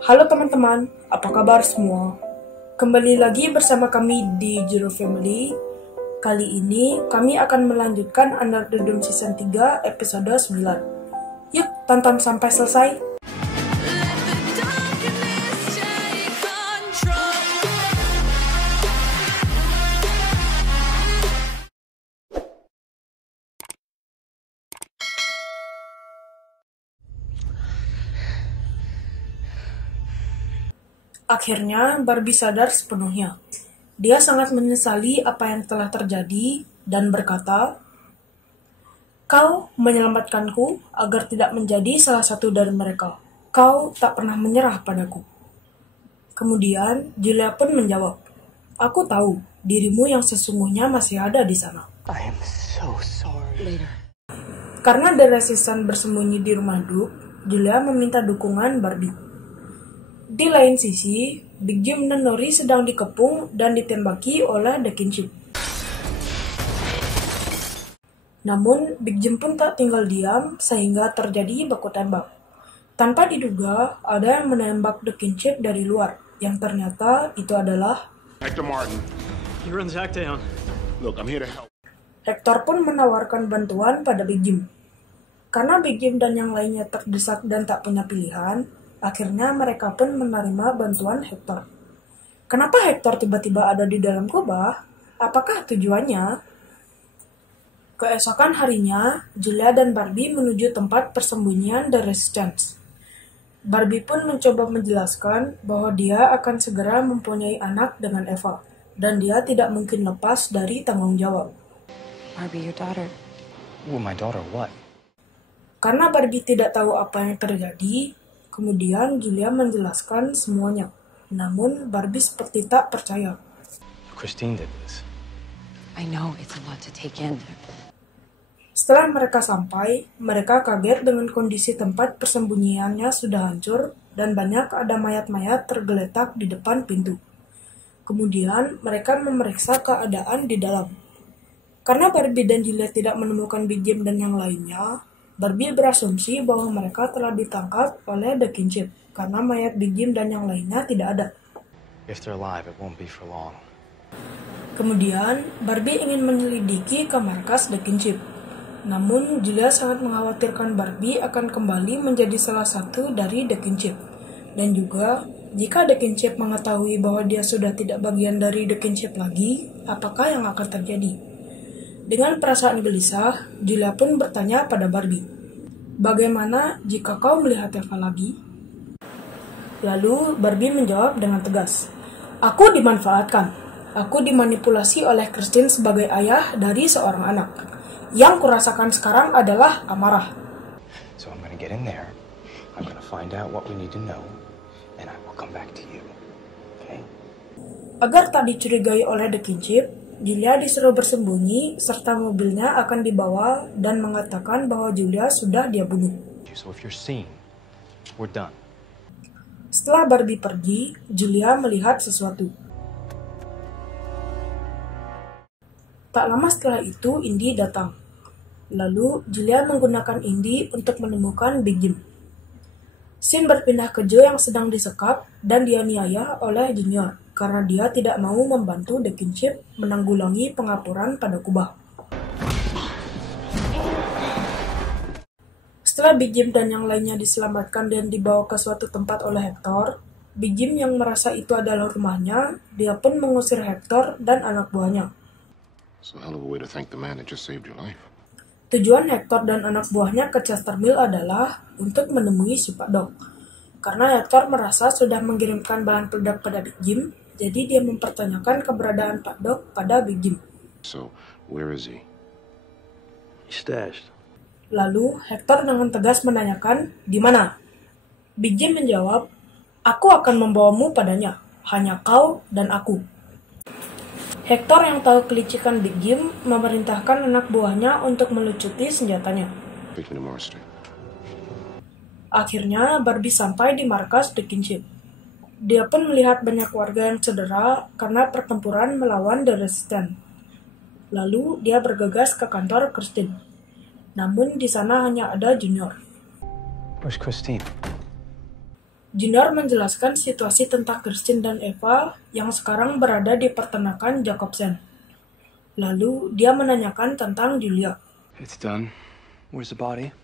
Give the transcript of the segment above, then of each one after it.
Halo teman-teman, apa kabar semua? Kembali lagi bersama kami di Jero Family. Kali ini kami akan melanjutkan Under the Dome Season 3 episode 9. Yuk, tonton sampai selesai. Akhirnya, Barbie sadar sepenuhnya. Dia sangat menyesali apa yang telah terjadi dan berkata, "Kau menyelamatkanku agar tidak menjadi salah satu dari mereka. Kau tak pernah menyerah padaku." Kemudian, Julia pun menjawab, "Aku tahu, dirimu yang sesungguhnya masih ada di sana." I am so sorry. Karena The Resistance bersembunyi di rumah Duke, Julia meminta dukungan Barbie. Di lain sisi, Big Jim dan Nori sedang dikepung dan ditembaki oleh The Kinship. Namun, Big Jim pun tak tinggal diam sehingga terjadi baku tembak. Tanpa diduga, ada yang menembak The Kinship dari luar, yang ternyata itu adalah Hector Martin. He runs Hacktown. Look, I'm here to help. Hector pun menawarkan bantuan pada Big Jim. Karena Big Jim dan yang lainnya terdesak dan tak punya pilihan, akhirnya mereka pun menerima bantuan Hector. Kenapa Hector tiba-tiba ada di dalam kubah? Apakah tujuannya? Keesokan harinya, Julia dan Barbie menuju tempat persembunyian The Resistance. Barbie pun mencoba menjelaskan bahwa dia akan segera mempunyai anak dengan Eva, dan dia tidak mungkin lepas dari tanggung jawab. Barbie, your daughter. Well, my daughter what? Karena Barbie tidak tahu apa yang terjadi, kemudian Julia menjelaskan semuanya. Namun Barbie seperti tak percaya. Christine did this. I know it's a lot to take in. Setelah mereka sampai, mereka kaget dengan kondisi tempat persembunyiannya sudah hancur dan banyak ada mayat-mayat tergeletak di depan pintu. Kemudian mereka memeriksa keadaan di dalam. Karena Barbie dan Julia tidak menemukan Big Jim dan yang lainnya, Barbie berasumsi bahwa mereka telah ditangkap oleh The Kinship karena mayat Big Jim dan yang lainnya tidak ada. If they're alive, it won't be for long. Kemudian, Barbie ingin menyelidiki ke markas The Kinship. Namun, Julia sangat mengkhawatirkan Barbie akan kembali menjadi salah satu dari The Kinship. Dan juga, jika The Kinship mengetahui bahwa dia sudah tidak bagian dari The Kinship lagi, apakah yang akan terjadi? Dengan perasaan gelisah, Julia pun bertanya pada Barbie, "Bagaimana jika kau melihat Eva lagi?" Lalu Barbie menjawab dengan tegas, "Aku dimanfaatkan. Aku dimanipulasi oleh Christine sebagai ayah dari seorang anak. Yang kurasakan sekarang adalah amarah." So I'm gonna get in there. I'm gonna find out what we need to know, and I will come back to you. Okay? Agar tak dicurigai oleh The Kinship, Julia disuruh bersembunyi serta mobilnya akan dibawa dan mengatakan bahwa Julia sudah dia bunuh. So if you're seen, we're done. Setelah Barbie pergi, Julia melihat sesuatu. Tak lama setelah itu, Indy datang. Lalu, Julia menggunakan Indy untuk menemukan Big Jim. Scene berpindah ke Joe yang sedang disekap dan dianiaya oleh Junior karena dia tidak mau membantu The Kinship menanggulangi pengapuran pada kubah. Setelah Big Jim dan yang lainnya diselamatkan dan dibawa ke suatu tempat oleh Hector, Big Jim yang merasa itu adalah rumahnya, dia pun mengusir Hector dan anak buahnya. It's a hell of a way to thank the man that just saved your life. Tujuan Hector dan anak buahnya ke Chester Mill adalah untuk menemui si Pak Doc. Karena Hector merasa sudah mengirimkan bahan peledak pada Big Jim, jadi dia mempertanyakan keberadaan Pak Doc pada Big Jim. So, where is he? He's stashed. Lalu Hector dengan tegas menanyakan, "Di mana?" Big Jim menjawab, "Aku akan membawamu padanya, hanya kau dan aku." Hector yang tahu kelicikan Big Jim memerintahkan anak buahnya untuk melucuti senjatanya. Take me to Morris Street. Akhirnya Barbie sampai di markas The Kinship. Dia pun melihat banyak warga yang cedera karena pertempuran melawan The Resistance. Lalu dia bergegas ke kantor Christine. Namun di sana hanya ada Junior. Where's Christine? Junior menjelaskan situasi tentang Christine dan Eva yang sekarang berada di peternakan Jacobsen. Lalu dia menanyakan tentang Julia. It's done. Where's the body?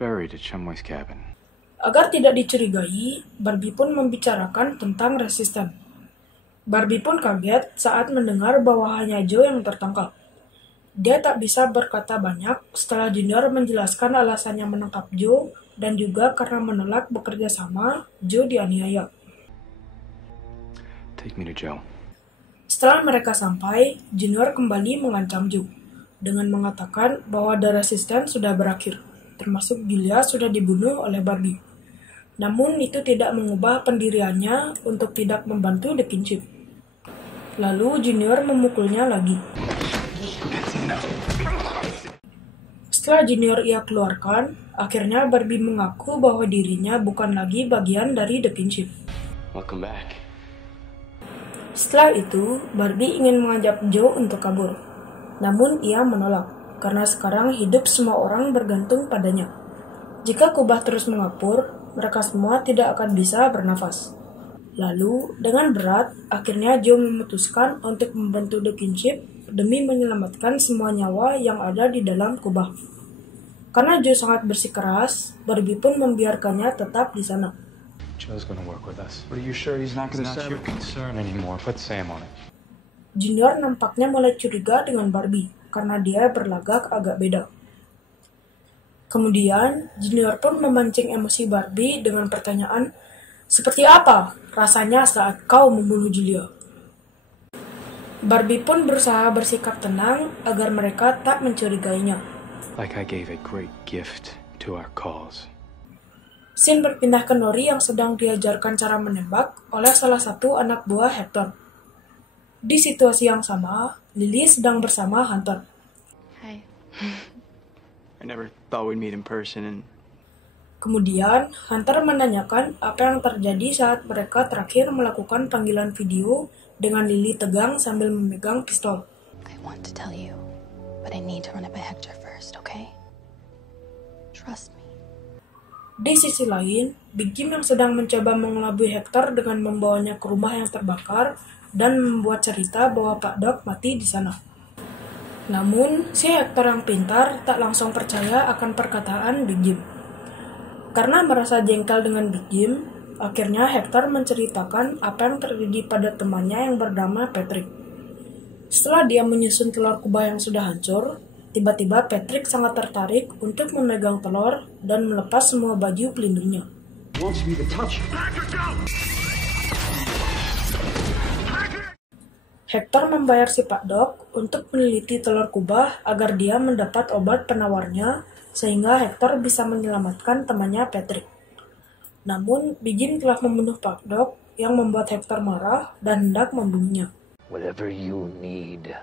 Buried at Shumway's cabin. Agar tidak dicurigai, Barbie pun membicarakan tentang resisten. Barbie pun kaget saat mendengar bahwa hanya Joe yang tertangkap. Dia tak bisa berkata banyak setelah Junior menjelaskan alasannya menangkap Joe dan juga karena menolak bekerja sama, Joe dianiaya. Take me to Joe. Setelah mereka sampai, Junior kembali mengancam Joe dengan mengatakan bahwa The Resistance sudah berakhir, termasuk Julia sudah dibunuh oleh Barbie. Namun itu tidak mengubah pendiriannya untuk tidak membantu The Kinship. Lalu Junior memukulnya lagi. Setelah Junior ia keluarkan, akhirnya Barbie mengaku bahwa dirinya bukan lagi bagian dari The Kinship. Welcome back. Setelah itu, Barbie ingin mengajak Joe untuk kabur. Namun ia menolak, karena sekarang hidup semua orang bergantung padanya. Jika kubah terus mengapur, mereka semua tidak akan bisa bernafas. Lalu, dengan berat, akhirnya Joe memutuskan untuk membantu The Kinship demi menyelamatkan semua nyawa yang ada di dalam kubah. Karena Joe sangat bersikeras, Barbie pun membiarkannya tetap di sana. Joe's gonna work with us. But are you sure he's not gonna stop your concern anymore? Put Sam on it. Junior nampaknya mulai curiga dengan Barbie, karena dia berlagak agak beda. Kemudian, Junior pun memancing emosi Barbie dengan pertanyaan, "Seperti apa rasanya saat kau membunuh Julia?" Barbie pun berusaha bersikap tenang agar mereka tak mencurigainya. Like I gave a great gift to our cause. Scene berpindah ke Nori yang sedang diajarkan cara menembak oleh salah satu anak buah Hector. Di situasi yang sama, Lily sedang bersama Hunter. Hi. I never thought we'd meet in person, and Kemudian, Hunter menanyakan apa yang terjadi saat mereka terakhir melakukan panggilan video dengan Lily tegang sambil memegang pistol. I want to tell you, but I need to run it by Hector first, okay? Trust me. Di sisi lain, Big Jim yang sedang mencoba mengelabui Hector dengan membawanya ke rumah yang terbakar dan membuat cerita bahwa Pak Doc mati di sana. Namun, si Hector yang pintar tak langsung percaya akan perkataan Big Jim. Karena merasa jengkel dengan Big Jim, akhirnya Hector menceritakan apa yang terjadi pada temannya yang bernama Patrick. Setelah dia menyusun telur kubah yang sudah hancur, tiba-tiba Patrick sangat tertarik untuk memegang telur dan melepas semua baju pelindungnya. Hector membayar si Pak Doc untuk meneliti telur kubah agar dia mendapat obat penawarnya sehingga Hector bisa menyelamatkan temannya Patrick. Namun, Big Jim telah membunuh Pak Doc yang membuat Hector marah dan hendak membunuhnya. Whatever you need,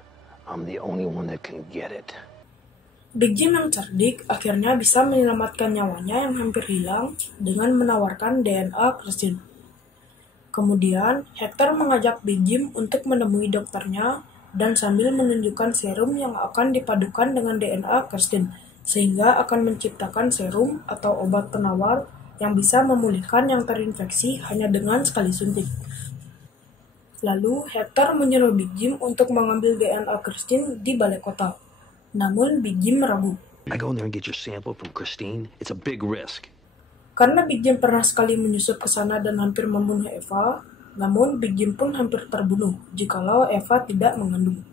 I'm the only one that can get it. Big Jim yang cerdik akhirnya bisa menyelamatkan nyawanya yang hampir hilang dengan menawarkan DNA Christine. Kemudian, Hector mengajak Big Jim untuk menemui dokternya dan sambil menunjukkan serum yang akan dipadukan dengan DNA Christine, sehingga akan menciptakan serum atau obat penawar yang bisa memulihkan yang terinfeksi hanya dengan sekali suntik. Lalu, Hector menyuruh Big Jim untuk mengambil DNA Christine di balai kota. Namun, Big Jim meragu. I go in there and get your sample from Christine. It's a big risk. Karena Big Jim pernah sekali menyusup ke sana dan hampir membunuh Eva, namun Big Jim pun hampir terbunuh jikalau Eva tidak mengandung.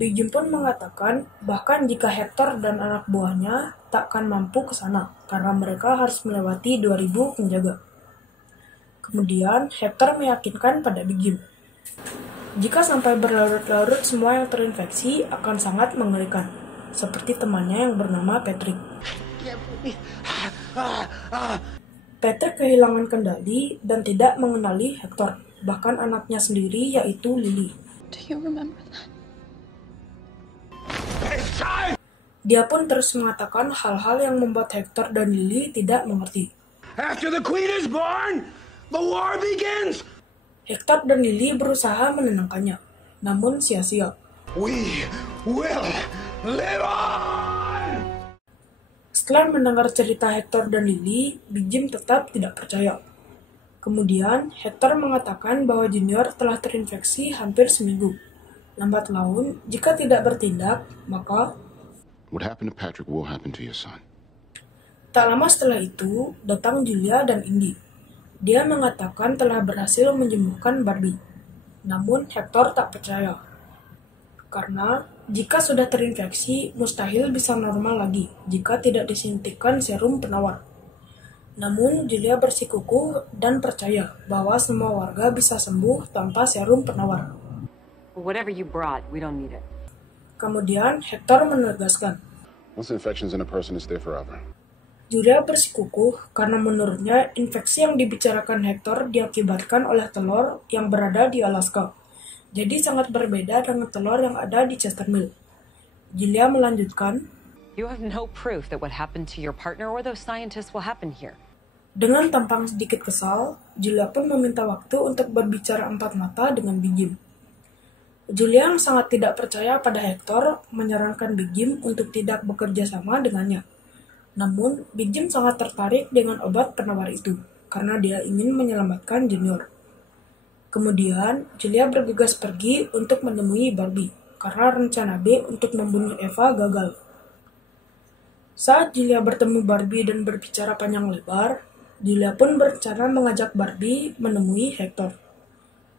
Big Jim pun mengatakan bahkan jika Hector dan anak buahnya takkan mampu ke sana karena mereka harus melewati 2000 penjaga. Kemudian Hector meyakinkan pada Big Jim. Jika sampai berlarut-larut semua yang terinfeksi akan sangat mengerikan, seperti temannya yang bernama Patrick. Patrick kehilangan kendali dan tidak mengenali Hector, bahkan anaknya sendiri yaitu Lily. Do you remember that? Dia pun terus mengatakan hal-hal yang membuat Hector dan Lily tidak mengerti. After the queen is born, the war begins! Hector dan Lily berusaha menenangkannya, namun sia-sia. We will live on! Setelah mendengar cerita Hector dan Lily, Big Jim tetap tidak percaya. Kemudian, Hector mengatakan bahwa Junior telah terinfeksi hampir seminggu. Lambat laun, jika tidak bertindak, maka What happened to Patrick will happen to your son. tak lama setelah itu, datang Julia dan Indy. Dia mengatakan telah berhasil menyembuhkan Barbie. Namun, Hector tak percaya. Karena, jika sudah terinfeksi, mustahil bisa normal lagi jika tidak disuntikkan serum penawar. Namun, Julia bersikukuh dan percaya bahwa semua warga bisa sembuh tanpa serum penawar. Whatever you brought, we don't need it. Kemudian, Hector menegaskan, Once the infection's in a person, it's there forever. Julia bersikukuh karena menurutnya infeksi yang dibicarakan Hector diakibatkan oleh telur yang berada di Alaska. Jadi sangat berbeda dengan telur yang ada di Chester Mill. Julia melanjutkan, You have no proof that what happened to your partner or those scientists will happen here. dengan tampang sedikit kesal, Julia pun meminta waktu untuk berbicara empat mata dengan Big Jim. Julia yang sangat tidak percaya pada Hector menyarankan Big Jim untuk tidak bekerja sama dengannya. Namun, Big Jim sangat tertarik dengan obat penawar itu karena dia ingin menyelamatkan Junior. Kemudian, Julia bergegas pergi untuk menemui Barbie karena rencana B untuk membunuh Eva gagal. Saat Julia bertemu Barbie dan berbicara panjang lebar, Julia pun berencana mengajak Barbie menemui Hector.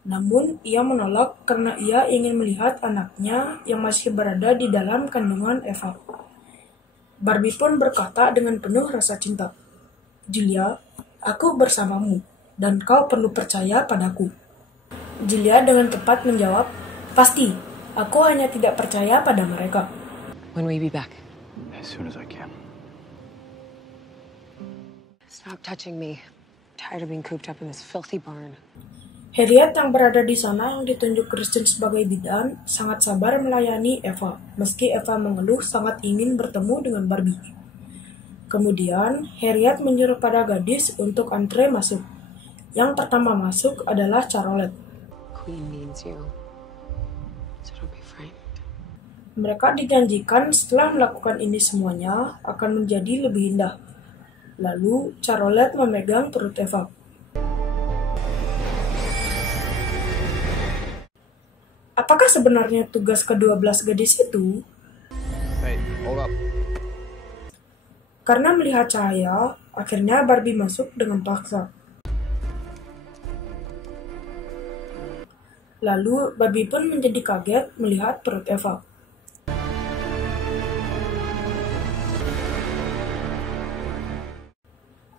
Namun, ia menolak karena ia ingin melihat anaknya yang masih berada di dalam kandungan Eva. Barbie pun berkata dengan penuh rasa cinta, Julia, aku bersamamu, dan kau perlu percaya padaku. Julia dengan tepat menjawab, pasti, aku hanya tidak percaya pada mereka. When will you be back? As soon as I can. Stop touching me. I'm tired of being cooped up in this filthy barn. Harriet yang berada di sana yang ditunjuk Kristen sebagai bidan sangat sabar melayani Eva, meski Eva mengeluh sangat ingin bertemu dengan Barbie. Kemudian, Harriet menyuruh pada gadis untuk antre masuk. Yang pertama masuk adalah Charlotte. Queen needs you. So don't be frightened. Mereka dijanjikan setelah melakukan ini semuanya akan menjadi lebih indah. Lalu, Charlotte memegang perut Eva. Apakah sebenarnya tugas ke-12 gadis itu? Hey, hold up. Karena melihat cahaya, akhirnya Barbie masuk dengan paksa. Lalu, Barbie pun menjadi kaget melihat perut Eva.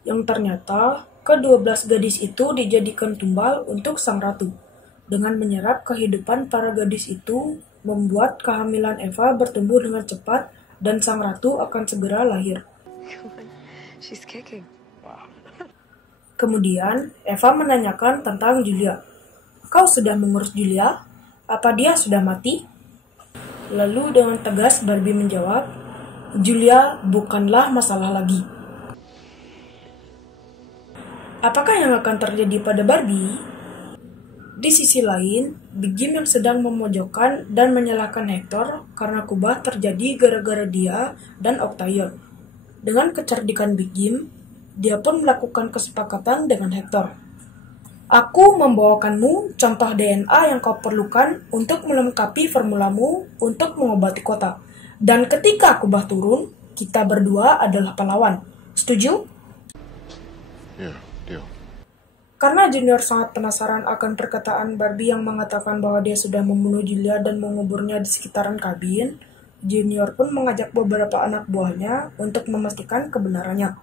Yang ternyata, ke-12 gadis itu dijadikan tumbal untuk sang ratu. Dengan menyerap kehidupan para gadis itu, membuat kehamilan Eva bertumbuh dengan cepat dan sang ratu akan segera lahir. She's kicking. Kemudian, Eva menanyakan tentang Julia. Kau sudah mengurus Julia? Apa dia sudah mati? Lalu dengan tegas Barbie menjawab, Julia bukanlah masalah lagi. Apakah yang akan terjadi pada Barbie? Di sisi lain, Big Jim yang sedang memojokkan dan menyalahkan Hector karena kubah terjadi gara-gara dia dan Octavian. Dengan kecerdikan Big Jim, dia pun melakukan kesepakatan dengan Hector. Aku membawakanmu contoh DNA yang kau perlukan untuk melengkapi formulamu untuk mengobati kota. Dan ketika kubah turun, kita berdua adalah pahlawan. Setuju? Yeah, deal. Karena Junior sangat penasaran akan perkataan Barbie yang mengatakan bahwa dia sudah membunuh Julia dan menguburnya di sekitaran kabin, Junior pun mengajak beberapa anak buahnya untuk memastikan kebenarannya.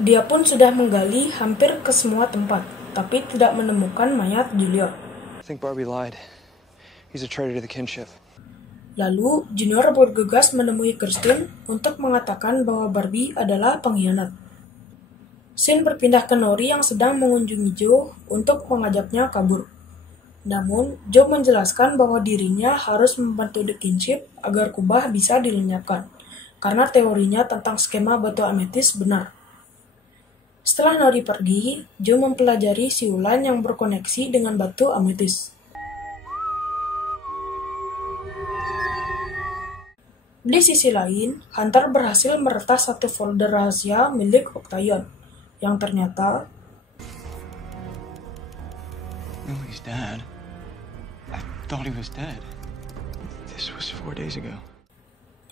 Dia pun sudah menggali hampir ke semua tempat, tapi tidak menemukan mayat Julia. I think Barbie lied. He's a traitor to the kinship. Lalu, Junior bergegas menemui Kirsten untuk mengatakan bahwa Barbie adalah pengkhianat. Sin berpindah ke Nori yang sedang mengunjungi Joe untuk mengajaknya kabur. Namun, Joe menjelaskan bahwa dirinya harus membantu The Kinship agar kubah bisa dilenyapkan, karena teorinya tentang skema batu ametis benar. Setelah Nori pergi, Joe mempelajari siulan yang berkoneksi dengan batu ametis. Di sisi lain, Hunter berhasil meretas satu folder rahasia milik Octavian, yang ternyata Lily's dad. I thought he was dead. This was 4 days ago.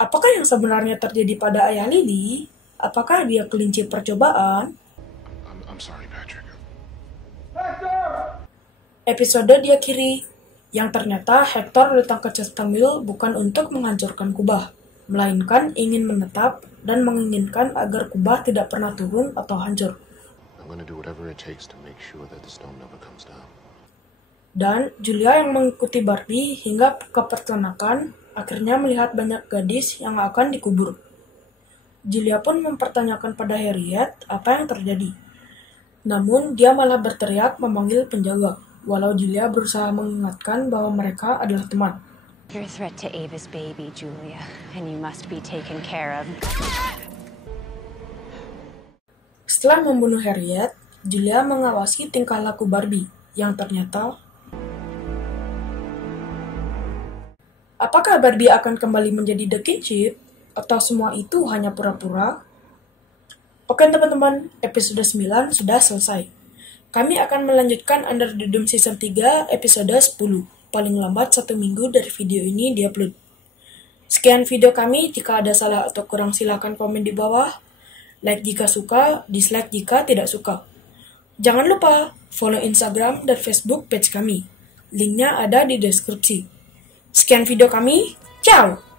Apakah yang sebenarnya terjadi pada ayah Lily? Apakah dia kelinci percobaan? I'm sorry, Patrick. Episode diakhiri yang ternyata Hector datang ke Chester Mill bukan untuk menghancurkan kubah, melainkan ingin menetap dan menginginkan agar kubah tidak pernah turun atau hancur. I'm gonna do whatever it takes to make sure that the stone never comes down. Dan Julia yang mengikuti Barbie hingga ke peternakan akhirnya melihat banyak gadis yang akan dikubur. Julia pun mempertanyakan pada Harriet apa yang terjadi. Namun dia malah berteriak memanggil penjaga, walau Julia berusaha mengingatkan bahwa mereka adalah teman. You're a threat to Ava's baby, Julia, and you must be taken care of. Setelah membunuh Harriet, Julia mengawasi tingkah laku Barbie, yang ternyata... Apakah Barbie akan kembali menjadi The Kinship? Atau semua itu hanya pura-pura? Oke teman-teman, episode 9 sudah selesai. Kami akan melanjutkan Under the Dome Season 3 episode 10, paling lambat 1 minggu dari video ini diupload. Sekian video kami, jika ada salah atau kurang silakan komen di bawah. Like jika suka, dislike jika tidak suka. Jangan lupa follow Instagram dan Facebook page kami. Linknya ada di deskripsi. Sekian video kami, ciao!